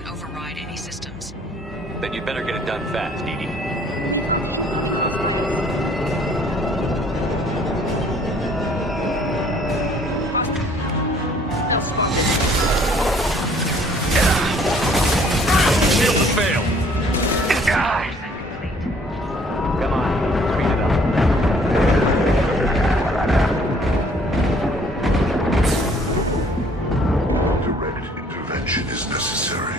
can override any systems. Then you'd better get it done fast, Edie. Shield has failed. Come on, speed it up. Direct intervention is necessary.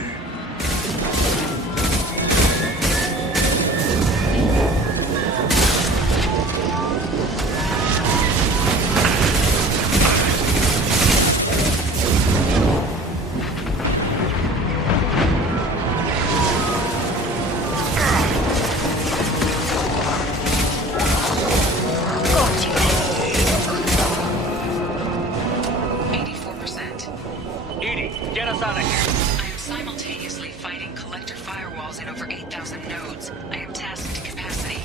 Edie, get us out of here. I am simultaneously fighting collector firewalls in over 8,000 nodes. I am tasked to capacity.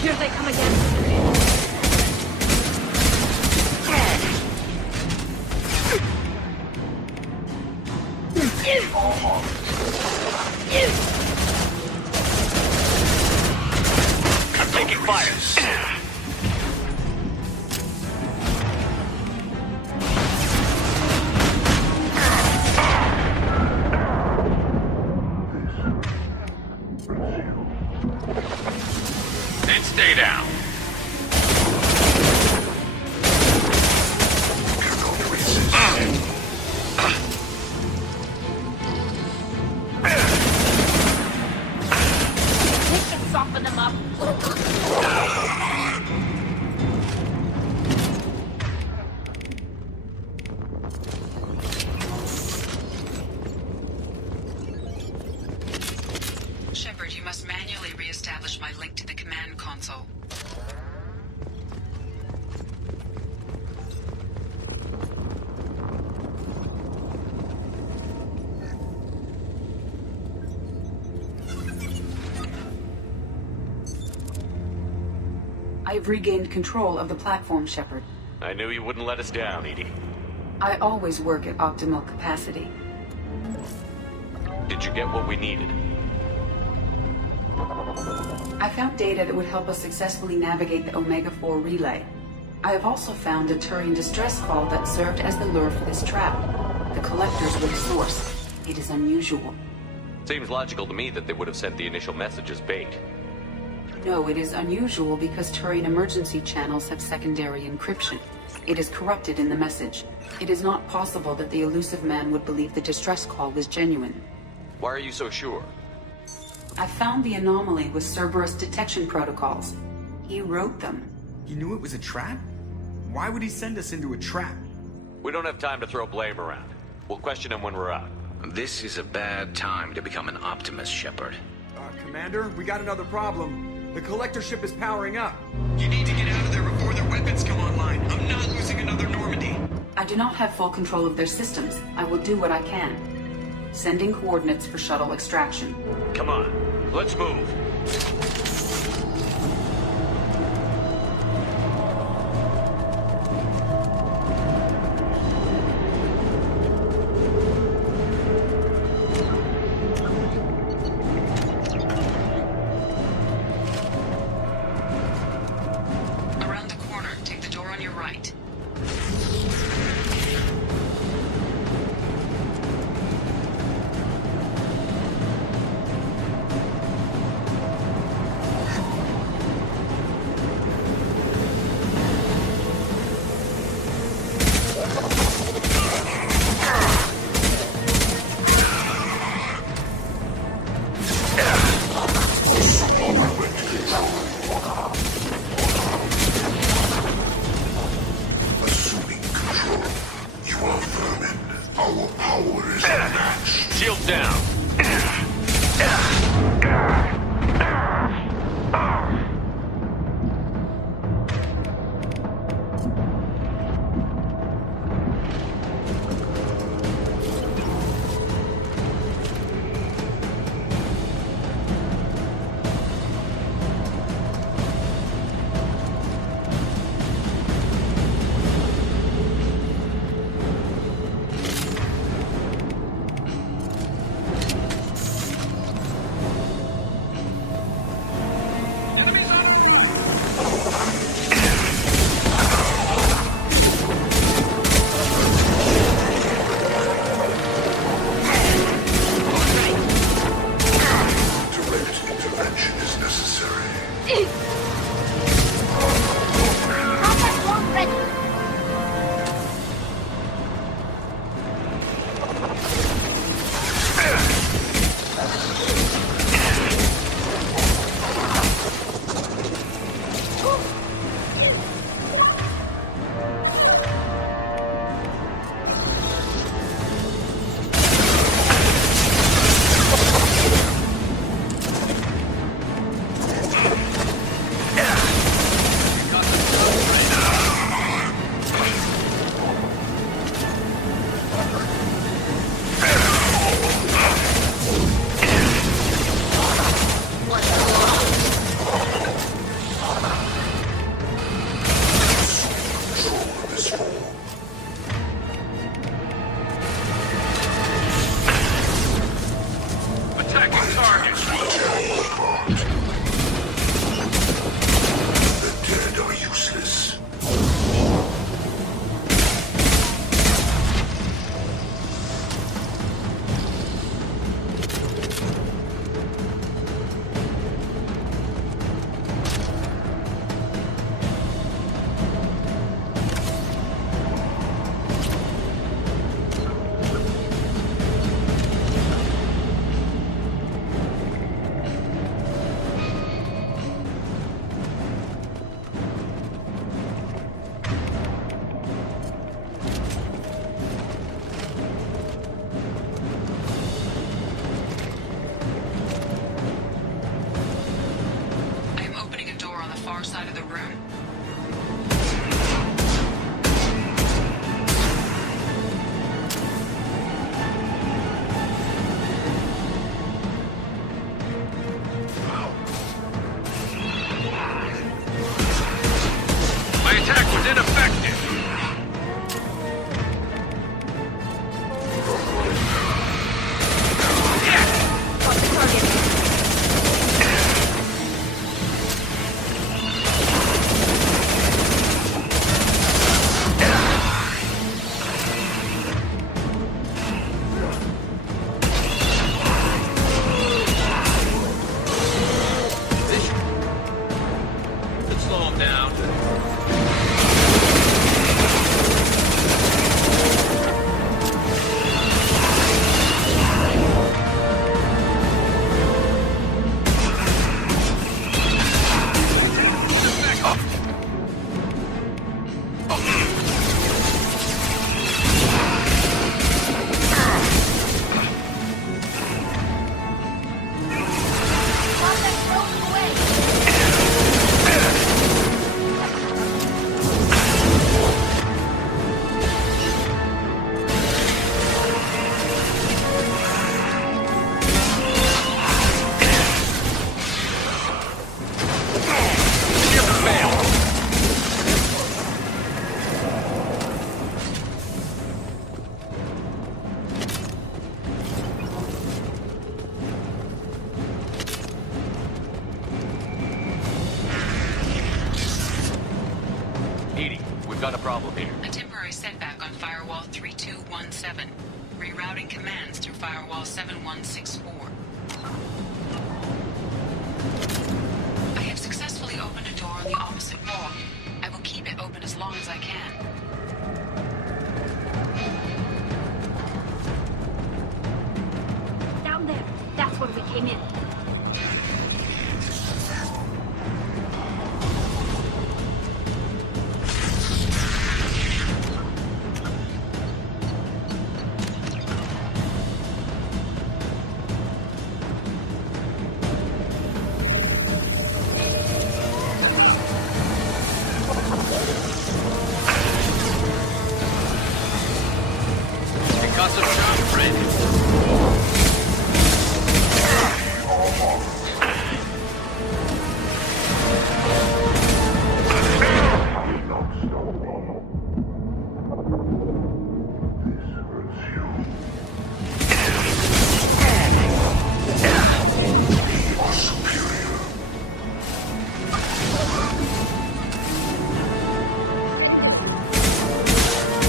Here they come again. I'm taking fire. Then stay down. Cannot resist. We can soften them up. Shepard, you must manually re-establish my link to the command console. I've regained control of the platform, Shepard. I knew you wouldn't let us down, Edie. I always work at optimal capacity. Did you get what we needed? I found data that would help us successfully navigate the Omega-4 relay. I have also found a Turian distress call that served as the lure for this trap. The collectors were the source. It is unusual. Seems logical to me that they would have sent the initial message as bait. No, it is unusual because Turian emergency channels have secondary encryption. It is corrupted in the message. It is not possible that the elusive man would believe the distress call was genuine. Why are you so sure? I found the anomaly with Cerberus detection protocols. He wrote them. He knew it was a trap? Why would he send us into a trap? We don't have time to throw blame around. We'll question him when we're out. This is a bad time to become an optimist, Shepard. Commander, we got another problem. The collector ship is powering up. You need to get out of there before their weapons come online. I'm not losing another Normandy. I do not have full control of their systems. I will do what I can. Sending coordinates for shuttle extraction. Come on, let's move. Around the corner, take the door on your right. Assuming control. You are vermin. Our power is unmatched. Shield down. problem here? A temporary setback on Firewall 3217. Rerouting commands through Firewall 7164. I have successfully opened a door on the opposite wall. I will keep it open as long as I can. Down there. That's where we came in.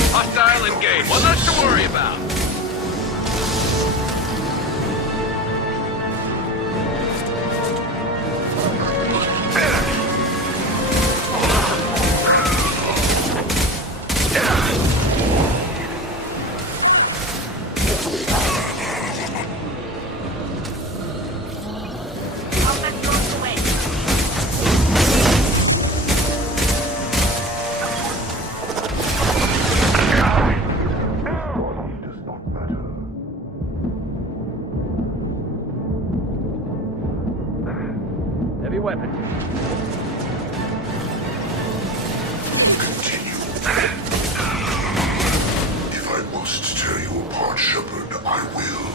Hostile engaged. Well, nothing to worry about. Heavy weapon. Continue. If I must tear you apart, Shepard, I will.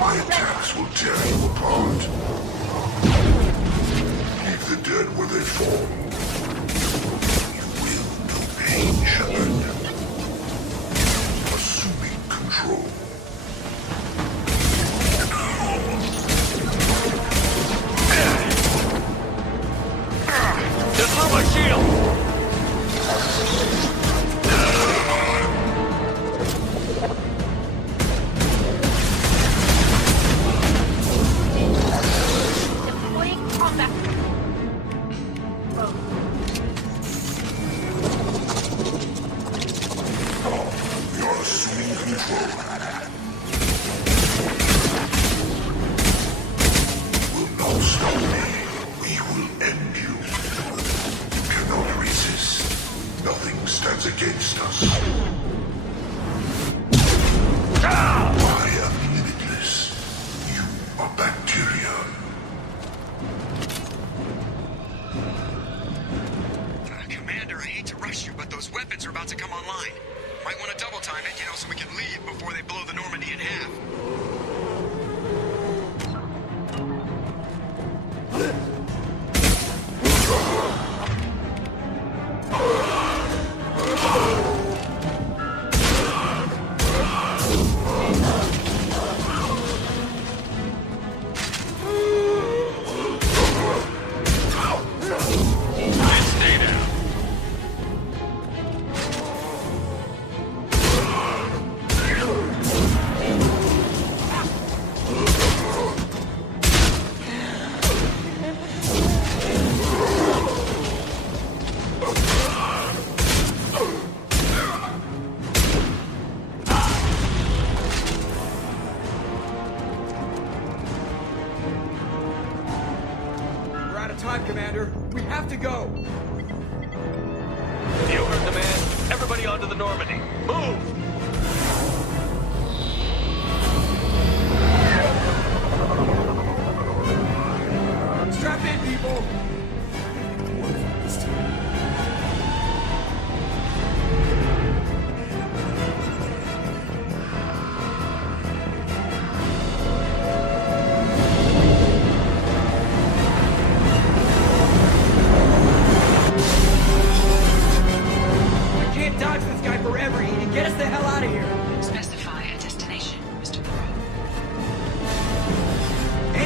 My attacks will tear you apart. Leave the dead where they fall. You will no pain, Shepard. Assuming control. Just through my shield! Deploying combat. You're assuming control. You will not stop me. We will end you. You cannot resist. Nothing stands against us. I am limitless. You are bacteria. Commander, I hate to rush you, but those weapons are about to come online. Might want to double time it, so we can leave before they blow the Normandy in half. Stay down. We're out of time, Commander. We have to go. You heard the man. Everybody onto the Normandy. Move! Strap in, people. We can't dodge this guy forever. He can get us the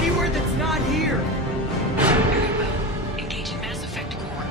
anywhere that's not here. Very well. Engaging Mass Effect core.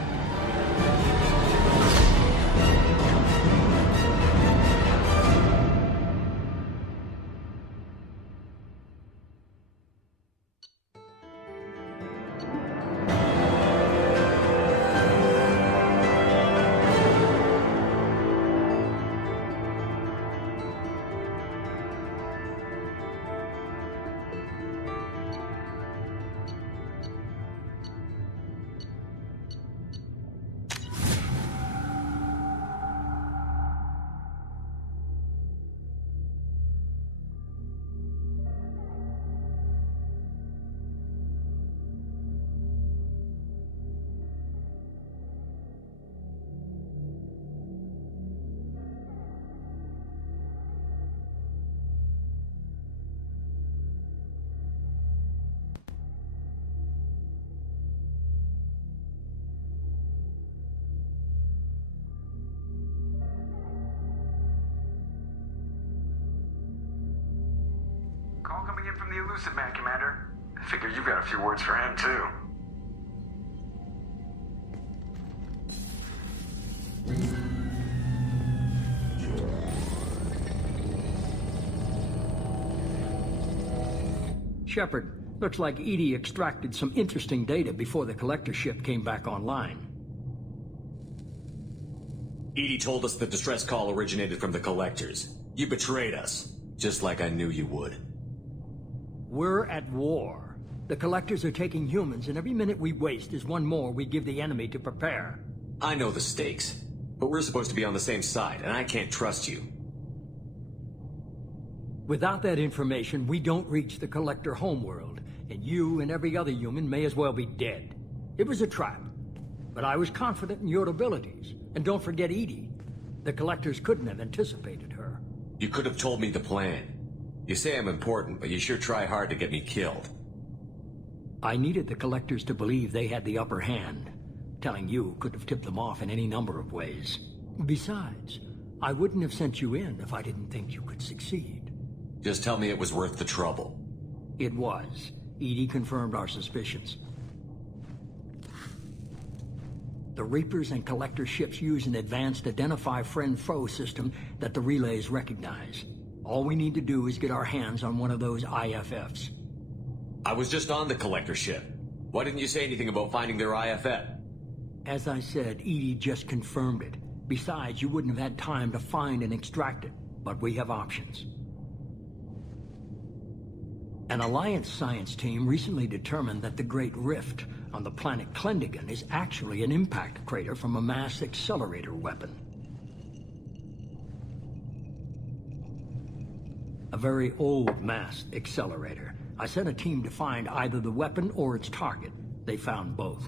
Call coming in from the Elusive Man, Commander. I figure you've got a few words for him, too. Shepard, looks like EDI extracted some interesting data before the collector ship came back online. EDI told us the distress call originated from the collectors. You betrayed us, just like I knew you would. We're at war. The collectors are taking humans, and every minute we waste is one more we give the enemy to prepare. I know the stakes, but we're supposed to be on the same side, and I can't trust you. Without that information, we don't reach the collector homeworld, and you and every other human may as well be dead. It was a trap, but I was confident in your abilities. And don't forget EDI. The collectors couldn't have anticipated her. You could have told me the plan. You say I'm important, but you sure try hard to get me killed. I needed the collectors to believe they had the upper hand. Telling you could have tipped them off in any number of ways. Besides, I wouldn't have sent you in if I didn't think you could succeed. Just tell me it was worth the trouble. It was. EDI confirmed our suspicions. The Reapers and Collector ships use an advanced Identify Friend-Foe system that the relays recognize. All we need to do is get our hands on one of those IFFs. I was just on the Collector ship. Why didn't you say anything about finding their IFF? As I said, EDI just confirmed it. Besides, you wouldn't have had time to find and extract it. But we have options. An Alliance science team recently determined that the Great Rift on the planet Klendigan is actually an impact crater from a mass accelerator weapon. A very old mass accelerator. I sent a team to find either the weapon or its target. They found both.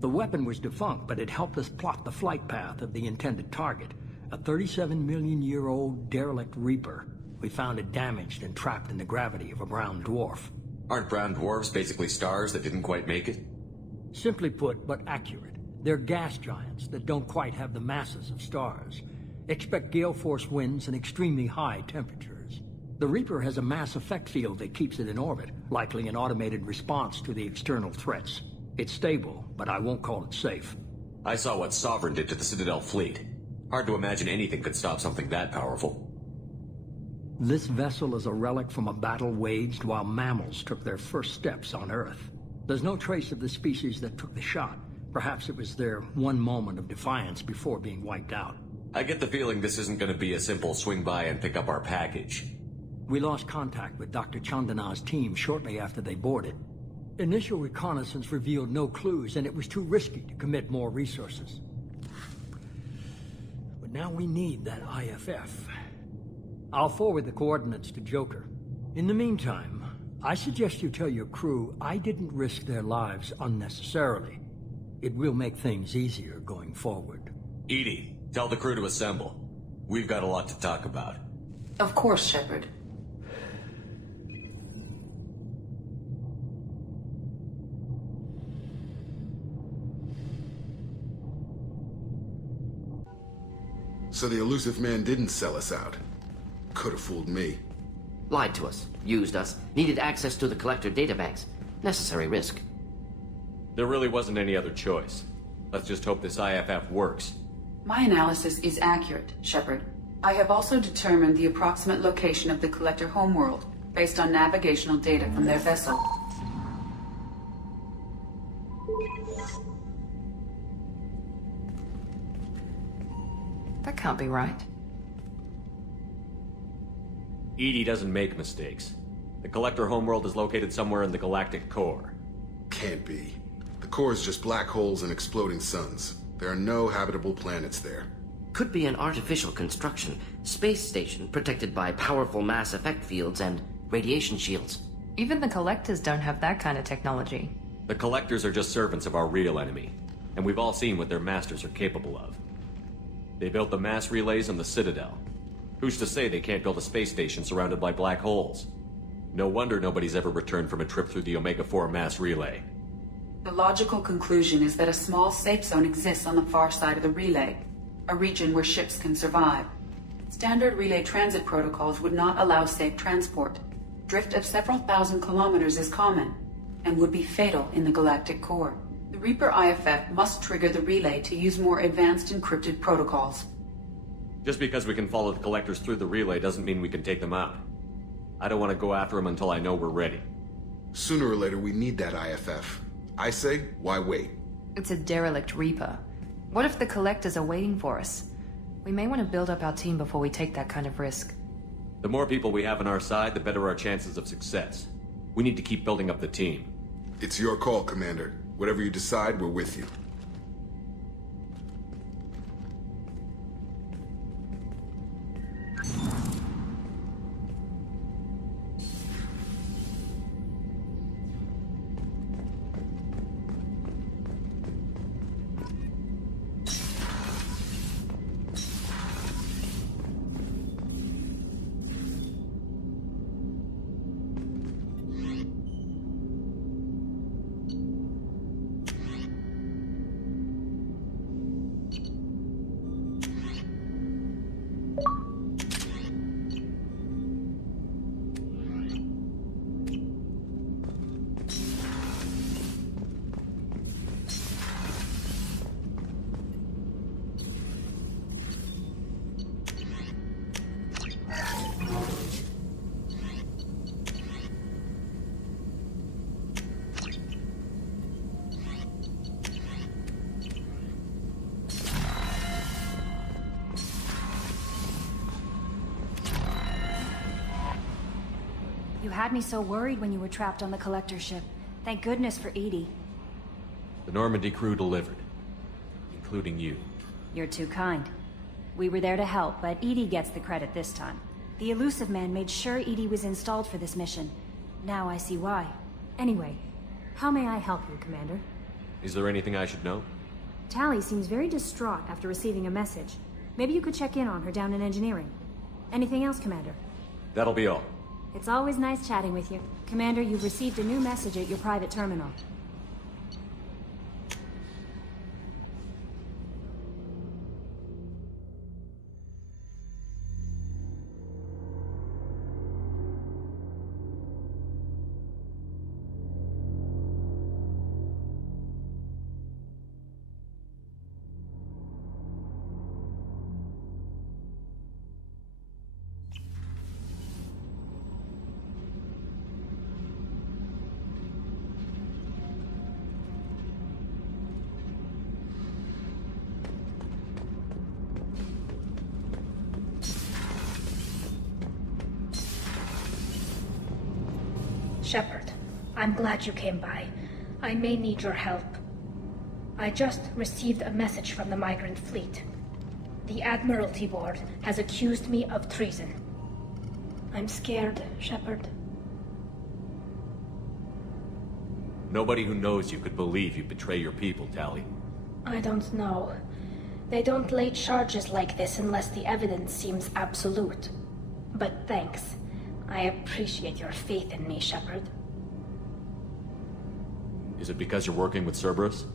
The weapon was defunct, but it helped us plot the flight path of the intended target, a 37-million-year-old derelict Reaper. We found it damaged and trapped in the gravity of a brown dwarf. Aren't brown dwarfs basically stars that didn't quite make it? Simply put, but accurate. They're gas giants that don't quite have the masses of stars. Expect gale force winds and extremely high temperatures. The Reaper has a mass effect field that keeps it in orbit, likely an automated response to the external threats. It's stable, but I won't call it safe. I saw what Sovereign did to the Citadel fleet. Hard to imagine anything could stop something that powerful. This vessel is a relic from a battle waged while mammals took their first steps on Earth. There's no trace of the species that took the shot. Perhaps it was their one moment of defiance before being wiped out. I get the feeling this isn't going to be a simple swing by and pick up our package. We lost contact with Dr. Chandana's team shortly after they boarded. Initial reconnaissance revealed no clues, and it was too risky to commit more resources. But now we need that IFF. I'll forward the coordinates to Joker. In the meantime, I suggest you tell your crew I didn't risk their lives unnecessarily. It will make things easier going forward. EDI, tell the crew to assemble. We've got a lot to talk about. Of course, Shepard. So the Elusive Man didn't sell us out. Could have fooled me. Lied to us, used us, needed access to the Collector databanks. necessary risk. There really wasn't any other choice. Let's just hope this IFF works. My analysis is accurate, Shepard. I have also determined the approximate location of the Collector homeworld, based on navigational data from their vessel. That can't be right. EDI doesn't make mistakes. The Collector homeworld is located somewhere in the galactic core. Can't be. The core is just black holes and exploding suns. There are no habitable planets there. Could be an artificial construction, space station protected by powerful mass effect fields and radiation shields. Even the Collectors don't have that kind of technology. The Collectors are just servants of our real enemy, and we've all seen what their masters are capable of. They built the mass relays on the Citadel. Who's to say they can't build a space station surrounded by black holes? No wonder nobody's ever returned from a trip through the Omega-4 mass relay. The logical conclusion is that a small safe zone exists on the far side of the relay, a region where ships can survive. Standard relay transit protocols would not allow safe transport. Drift of several thousand kilometers is common, and would be fatal in the galactic core. The Reaper IFF must trigger the relay to use more advanced encrypted protocols. Just because we can follow the Collectors through the relay doesn't mean we can take them out. I don't want to go after them until I know we're ready. Sooner or later, we need that IFF. I say, why wait? It's a derelict Reaper. What if the Collectors are waiting for us? We may want to build up our team before we take that kind of risk. The more people we have on our side, the better our chances of success. We need to keep building up the team. It's your call, Commander. Whatever you decide, we're with you. You had me so worried when you were trapped on the Collector ship. Thank goodness for EDI. The Normandy crew delivered, including you. You're too kind. We were there to help, but EDI gets the credit this time. The Elusive Man made sure EDI was installed for this mission. Now I see why. Anyway, how may I help you, Commander? Is there anything I should know? Tali seems very distraught after receiving a message. Maybe you could check in on her down in engineering. Anything else, Commander? That'll be all. It's always nice chatting with you. Commander, you've received a new message at your private terminal. Shepard, I'm glad you came by. I may need your help. I just received a message from the migrant fleet. The Admiralty Board has accused me of treason. I'm scared, Shepard. Nobody who knows you could believe you betray your people, Tali. I don't know. They don't lay charges like this unless the evidence seems absolute. But thanks. I appreciate your faith in me, Shepard. Is it because you're working with Cerberus?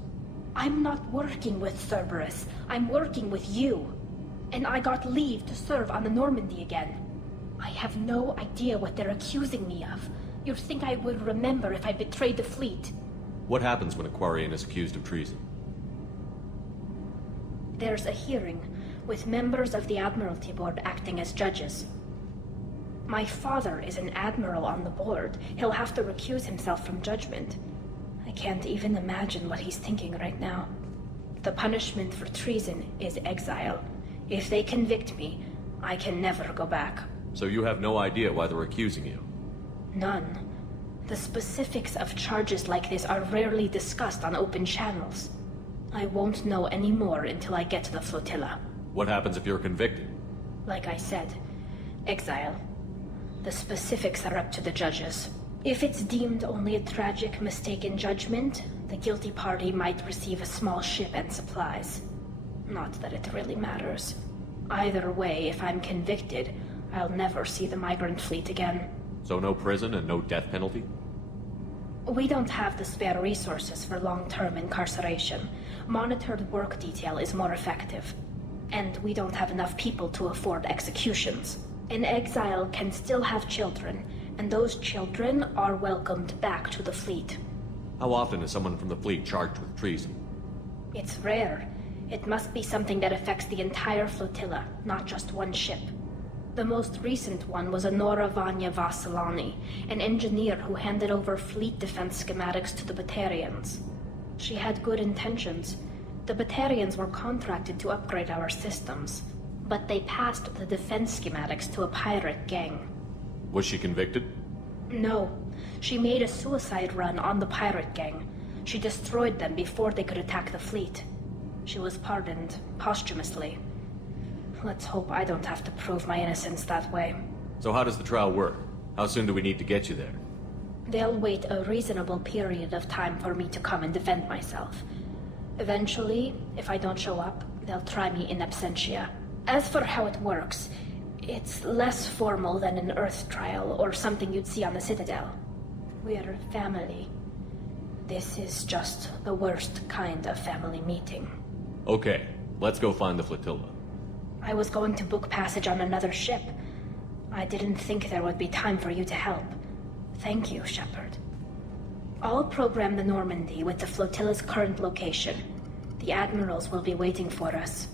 I'm not working with Cerberus. I'm working with you. And I got leave to serve on the Normandy again. I have no idea what they're accusing me of, You'd think I would remember if I betrayed the fleet. What happens when a Quarian is accused of treason? There's a hearing, with members of the Admiralty Board acting as judges. My father is an admiral on the board. He'll have to recuse himself from judgment. I can't even imagine what he's thinking right now. The punishment for treason is exile. If they convict me, I can never go back. So you have no idea why they're accusing you? None. The specifics of charges like this are rarely discussed on open channels. I won't know any more until I get to the flotilla. What happens if you're convicted? Like I said, exile. The specifics are up to the judges. If it's deemed only a tragic mistake in judgment, the guilty party might receive a small ship and supplies. Not that it really matters. Either way, if I'm convicted, I'll never see the migrant fleet again. So no prison and no death penalty? We don't have the spare resources for long-term incarceration. Monitored work detail is more effective. And we don't have enough people to afford executions. An exile can still have children, and those children are welcomed back to the fleet. How often is someone from the fleet charged with treason? It's rare. It must be something that affects the entire flotilla, not just one ship. The most recent one was Honora Vanya Vasilani, an engineer who handed over fleet defense schematics to the Batarians. She had good intentions. The Batarians were contracted to upgrade our systems, but they passed the defense schematics to a pirate gang. Was she convicted? No. She made a suicide run on the pirate gang. She destroyed them before they could attack the fleet. She was pardoned posthumously. Let's hope I don't have to prove my innocence that way. So how does the trial work? How soon do we need to get you there? They'll wait a reasonable period of time for me to come and defend myself. Eventually, if I don't show up, they'll try me in absentia. As for how it works, it's less formal than an Earth trial or something you'd see on the Citadel. We're family. This is just the worst kind of family meeting. Okay, let's go find the flotilla. I was going to book passage on another ship. I didn't think there would be time for you to help. Thank you, Shepard. I'll program the Normandy with the flotilla's current location. The admirals will be waiting for us.